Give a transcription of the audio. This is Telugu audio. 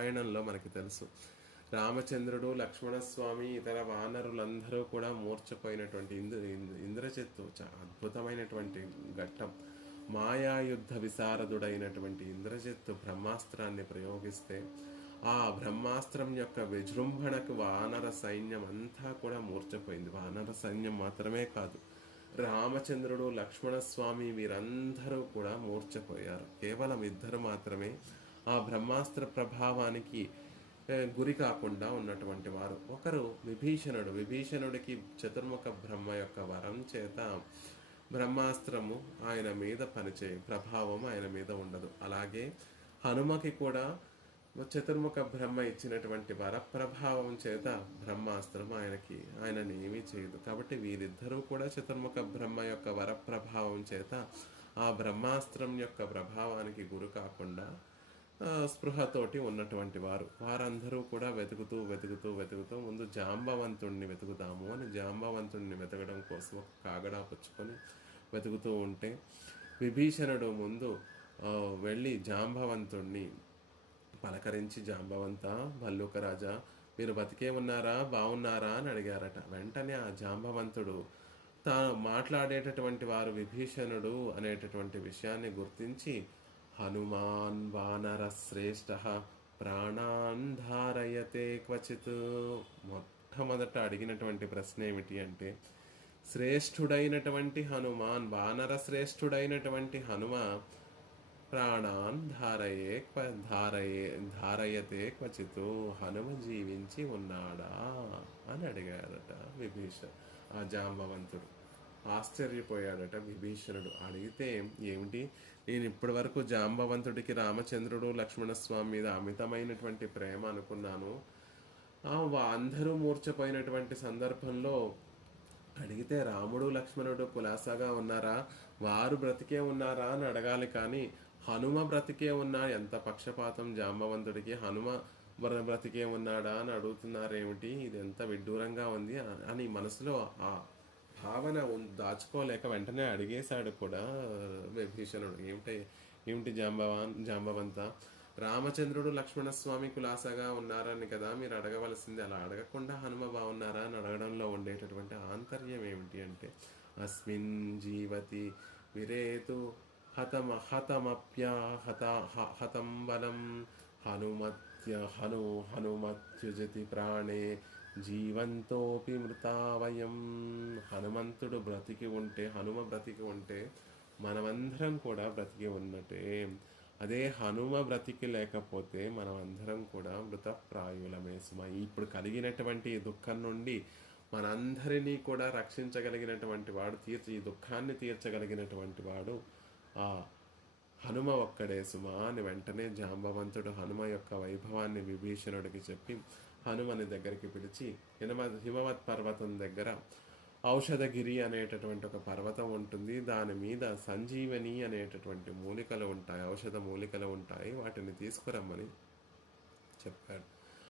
రామాయణంలో మనకి తెలుసు. రామచంద్రుడు, లక్ష్మణస్వామి, ఇతర వానరులందరూ కూడా మూర్ఛపోయినటువంటి ఇంద్రజిత్తు అద్భుతమైనటువంటి ఘట్టం. మాయాయుద్ధ విశారదుడైనటువంటి ఇంద్రజిత్తు బ్రహ్మాస్త్రాన్ని ప్రయోగిస్తే ఆ బ్రహ్మాస్త్రం యొక్క విజృంభణకు వానర సైన్యం అంతా కూడా మూర్ఛపోయింది. వానర సైన్యం మాత్రమే కాదు, రామచంద్రుడు, లక్ష్మణస్వామి వీరందరూ కూడా మూర్ఛపోయారు. కేవలం ఇద్దరు మాత్రమే ఆ బ్రహ్మాస్త్ర ప్రభావానికి గురి కాకుండా ఉన్నటువంటి వారు. ఒకరు విభీషణుడు. విభీషణుడికి చతుర్ముఖ బ్రహ్మ యొక్క వరం చేత బ్రహ్మాస్త్రము ఆయన మీద పనిచేయ ప్రభావం ఆయన మీద ఉండదు. అలాగే హనుమకి కూడా చతుర్ముఖ బ్రహ్మ ఇచ్చినటువంటి వర ప్రభావం చేత బ్రహ్మాస్త్రం ఆయనని ఏమీ చేయదు. కాబట్టి వీరిద్దరూ కూడా చతుర్ముఖ బ్రహ్మ యొక్క వర ప్రభావం చేత ఆ బ్రహ్మాస్త్రం యొక్క ప్రభావానికి గురి కాకుండా స్పృహతోటి ఉన్నటువంటి వారు. వారందరూ కూడా వెతుకుతూ ముందు జాంబవంతుణ్ణి వెతుకుతాము అని జాంబవంతుణ్ణి వెతకడం కోసం ఒక కాగడా పుచ్చుకొని వెతుకుతూ ఉంటే విభీషణుడు ముందు వెళ్ళి జాంబవంతుణ్ణి పలకరించి, జాంబవంత, భల్లూక రాజా, మీరు బతికే ఉన్నారా, బాగున్నారా అని అడిగారట. వెంటనే ఆ జాంబవంతుడు తాను మాట్లాడేటటువంటి వారు విభీషణుడు అనేటటువంటి విషయాన్ని గుర్తించి, హనుమాన్ వానర శ్రేష్ఠ ప్రాణాన్ ధారయతే క్వచిత్. మొట్టమొదట అడిగినటువంటి ప్రశ్న ఏమిటి అంటే, శ్రేష్ఠుడైనటువంటి హనుమాన్, వానర శ్రేష్ఠుడైనటువంటి హనుమ ప్రాణాన్ ధారయతే క్వచిత్, హనుమ జీవించి ఉన్నాడా అని అడిగాడట ఆ జాంబవంతుడు. ఆశ్చర్యపోయాడట విభీషణుడు. అడిగితే ఏమిటి, నేను ఇప్పటి వరకు జాంబవంతుడికి రామచంద్రుడు, లక్ష్మణస్వామి మీద అమితమైనటువంటి ప్రేమ అనుకున్నాను. అందరూ మూర్ఛపోయినటువంటి సందర్భంలో అడిగితే రాముడు, లక్ష్మణుడు కులాసాగా ఉన్నారా, వారు బ్రతికే ఉన్నారా అని అడగాలి. కానీ హనుమ బ్రతికే ఉన్నా, ఎంత పక్షపాతం జాంబవంతుడికి, హనుమ బ్రతికే ఉన్నాడా అని అడుగుతున్నారేమిటి, ఇది ఎంత విడ్డూరంగా ఉంది అని మనసులో ఆ భావన దాచుకోలేక వెంటనే అడిగేశాడు కూడా విభీషణుడు. ఏమిటి జాంబవంత, రామచంద్రుడు, లక్ష్మణస్వామి కులాసాగా ఉన్నారని కదా మీరు అడగవలసింది, అలా అడగకుండా హనుమ బాగున్నారా అని అడగడంలో ఉండేటటువంటి ఆంతర్యం ఏమిటి అంటే, అస్మిన్ జీవతి విరేతు హతం బలం హనుమత్యుజతి ప్రాణే జీవంతోపి మృతావయం. హనుమంతుడు బ్రతికి ఉంటే, హనుమ బ్రతికి ఉంటే మనమందరం కూడా బ్రతికి ఉన్నట్టే. అదే హనుమ బ్రతికి లేకపోతే మనమందరం కూడా మృతప్రాయులమే సుమ. ఇప్పుడు కలిగినటువంటి దుఃఖం నుండి మనందరినీ కూడా రక్షించగలిగినటువంటి వాడు, ఈ దుఃఖాన్ని తీర్చగలిగినటువంటి వాడు ఆ హనుమ ఒక్కడే సుమా అని వెంటనే జాంబవంతుడు హనుమ యొక్క వైభవాన్ని విభీషణుడికి చెప్పి హనుమని దగ్గరికి పిలిచి, హిమవత్ పర్వతం దగ్గర ఔషధగిరి అనేటటువంటి ఒక పర్వతం ఉంటుంది, దాని మీద సంజీవని అనేటటువంటి మూలికలు ఉంటాయి, ఔషధ మూలికలు ఉంటాయి, వాటిని తీసుకురమ్మని చెప్పాడు.